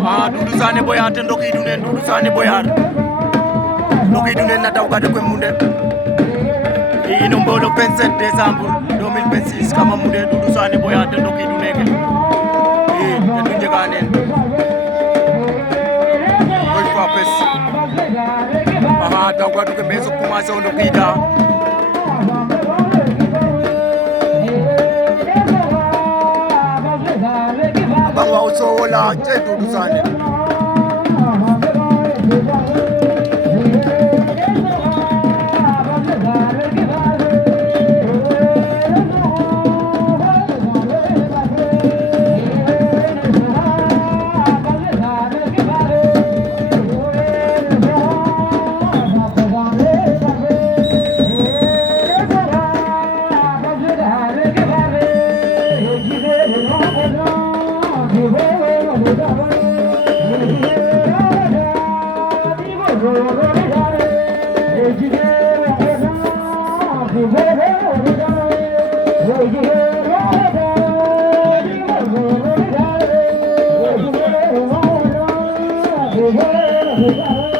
Doudou Sané Boyar te ndokiidu neen Doudou Sané Boyar ndokiidu neen na tawgade koy Moundé i no mboolo 27 décembre 2026 kama Moundé Doudou Sané Boyar te ndokiidu neeke i ten nu njega neen koy Fapes tawgadu ke mais so commencer o ndokiida bang wa o soowola cey Doudou Sané Hey,